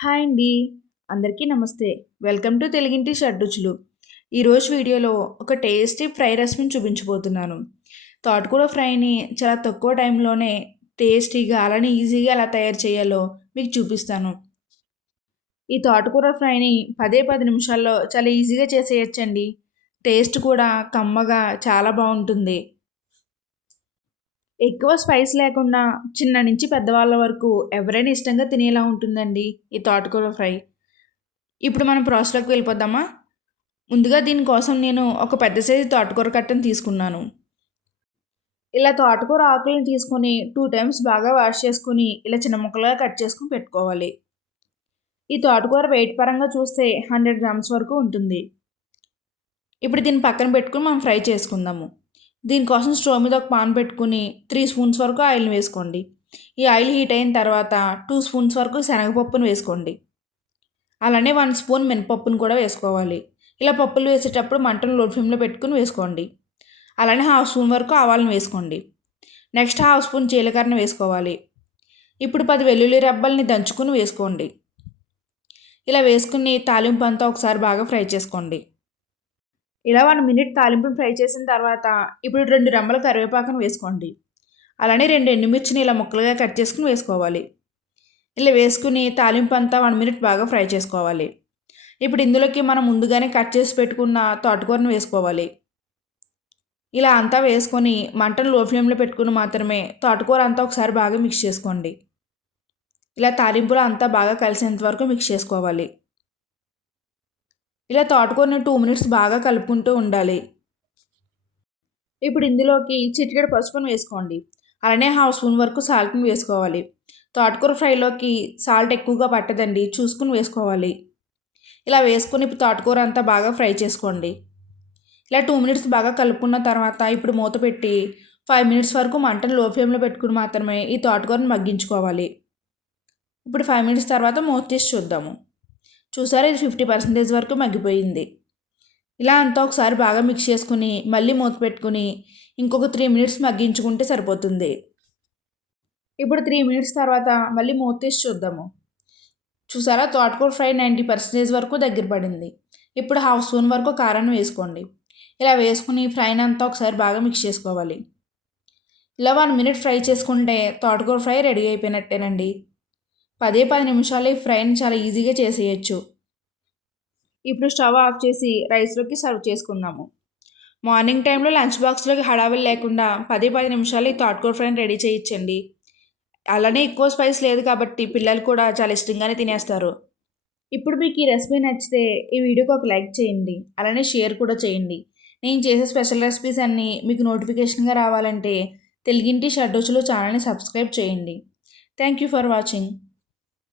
Hi అండి. అందరికీ నమస్తే. వెల్కమ్ టు తెలుగింటి షడ్‌రుచులు. ఈరోజు వీడియోలో ఒక టేస్టీ ఫ్రై రెసిపీని చూపించబోతున్నాను. తోటకూర ఫ్రైని చాలా తక్కువ టైంలోనే టేస్టీగా అలానే ఈజీగా ఎలా తయారు చేయాలో మీకు చూపిస్తాను. ఈ తోటకూర ఫ్రైని 10 నిమిషాల్లో చాలా ఈజీగా చేసేయొచ్చండి. టేస్ట్ కూడా కమ్మగా చాలా బావుంటుంది. ఎక్కువ స్పైస్ లేకుండా చిన్న నుంచి పెద్దవాళ్ళ వరకు ఎవరైనా ఇష్టంగా తినేలా ఉంటుందండి ఈ తోటకూర ఫ్రై. ఇప్పుడు మనం ప్రాసెస్‌లోకి వెళ్ళిపోదామా? ముందుగా దీనికోసం నేను ఒక పెద్ద సైజు తోటకూర కట్టను తీసుకున్నాను. ఇలా తోటకూర ఆకులను తీసుకొని 2 టైమ్స్ బాగా వాష్ చేసుకొని ఇలా చిన్న ముక్కలుగా కట్ చేసుకొని పెట్టుకోవాలి. ఈ తోటకూర వెయిట్ పరంగా చూస్తే 100 గ్రామ్స్ వరకు ఉంటుంది. ఇప్పుడు దీన్ని పక్కన పెట్టుకొని మనం ఫ్రై చేసుకుందాము. దీనికోసం స్టవ్ మీద ఒక పాన్ పెట్టుకుని 3 స్పూన్స్ వరకు ఆయిల్‌ని వేసుకోండి. ఈ ఆయిల్ హీట్ అయిన తర్వాత 2 స్పూన్స్ వరకు శనగపప్పును వేసుకోండి. అలానే 1 స్పూన్ మినపప్పును కూడా వేసుకోవాలి. ఇలా పప్పులు వేసేటప్పుడు మంటను లో ఫ్లేమ్‌లో పెట్టుకుని వేసుకోండి. అలానే హాఫ్ స్పూన్ వరకు ఆవాలను వేసుకోండి. నెక్స్ట్ హాఫ్ స్పూన్ జీలకర్రను వేసుకోవాలి. ఇప్పుడు 10 వెల్లుల్లి రెబ్బల్ని దంచుకుని వేసుకోండి. ఇలా వేసుకుని తాలింపు అంతా ఒకసారి బాగా ఫ్రై చేసుకోండి. ఇలా 1 మినిట్ తాలింపును ఫ్రై చేసిన తర్వాత ఇప్పుడు 2 రెమ్మల కరివేపాకును వేసుకోండి. అలానే 2 ఎండుమిర్చిని ఇలా ముక్కలుగా కట్ చేసుకుని వేసుకోవాలి. ఇలా వేసుకుని తాలింపు అంతా 1 మినిట్ బాగా ఫ్రై చేసుకోవాలి. ఇప్పుడు ఇందులోకి మనం ముందుగానే కట్ చేసి పెట్టుకున్న తోటకూరను వేసుకోవాలి. ఇలా అంతా వేసుకొని మంటను లో ఫ్లేమ్‌లో పెట్టుకుని మాత్రమే తోటకూర అంతా ఒకసారి బాగా మిక్స్ చేసుకోండి. ఇలా తాలింపులో అంతా బాగా కలిసేంత వరకు మిక్స్ చేసుకోవాలి. ఇలా తోటకూరని 2 మినిట్స్ బాగా కలుపుకుంటూ ఉండాలి. ఇప్పుడు ఇందులోకి చిటికెడు పసుపును వేసుకోండి. అలానే హాఫ్ స్పూన్ వరకు సాల్ట్‌ని వేసుకోవాలి. తోటకూర ఫ్రైలోకి సాల్ట్ ఎక్కువగా పట్టదండి, చూసుకుని వేసుకోవాలి. ఇలా వేసుకొని ఇప్పుడు తోటకూర అంతా బాగా ఫ్రై చేసుకోండి. ఇలా 2 మినిట్స్ బాగా కలుపుకున్న తర్వాత ఇప్పుడు మూత పెట్టి 5 మినిట్స్ వరకు మంటను లో ఫ్లేమ్‌లో పెట్టుకుని మాత్రమే ఈ తోటకూరను మగ్గించుకోవాలి. ఇప్పుడు 5 మినిట్స్ తర్వాత మూత తీసి చూద్దాము. చూసారా, ఇది 50% వరకు మగ్గిపోయింది. ఇలా అంతా ఒకసారి బాగా మిక్స్ చేసుకుని మళ్ళీ మూత పెట్టుకుని ఇంకొక 3 మినిట్స్ మగ్గించుకుంటే సరిపోతుంది. ఇప్పుడు 3 మినిట్స్ తర్వాత మళ్ళీ మూత తీసి చూద్దాము. చూసారా, తోటకూర ఫ్రై 90% వరకు దగ్గర పడింది. ఇప్పుడు హాఫ్ స్పూన్ వరకు కారాన్ని వేసుకోండి. ఇలా వేసుకుని ఫ్రైని అంతా ఒకసారి బాగా మిక్స్ చేసుకోవాలి. ఇలా 1 మినిట్ ఫ్రై చేసుకుంటే తోటకూర ఫ్రై రెడీ అయిపోయినట్టేనండి. 10 నిమిషాలు ఈ ఫ్రైని చాలా ఈజీగా చేసేయచ్చు. ఇప్పుడు స్టవ్ ఆఫ్ చేసి రైస్లోకి సర్వ్ చేసుకుందాము. మార్నింగ్ టైంలో లంచ్ బాక్స్లోకి హడావిడి లేకుండా 10 నిమిషాలు ఈ తోటకూర ఫ్రైని రెడీ చేయొచ్చండి. అలానే ఎక్కువ స్పైస్ లేదు కాబట్టి పిల్లలు కూడా చాలా ఇష్టంగానే తినేస్తారు. ఇప్పుడు మీకు ఈ రెసిపీ నచ్చితే ఈ వీడియోకి ఒక లైక్ చేయండి. అలానే షేర్ కూడా చేయండి. నేను చేసే స్పెషల్ రెసిపీస్ అన్నీ మీకు నోటిఫికేషన్గా రావాలంటే తెలుగింటి షడ్‌రుచులు ఛానల్ని సబ్స్క్రైబ్ చేయండి. Thank you for watching.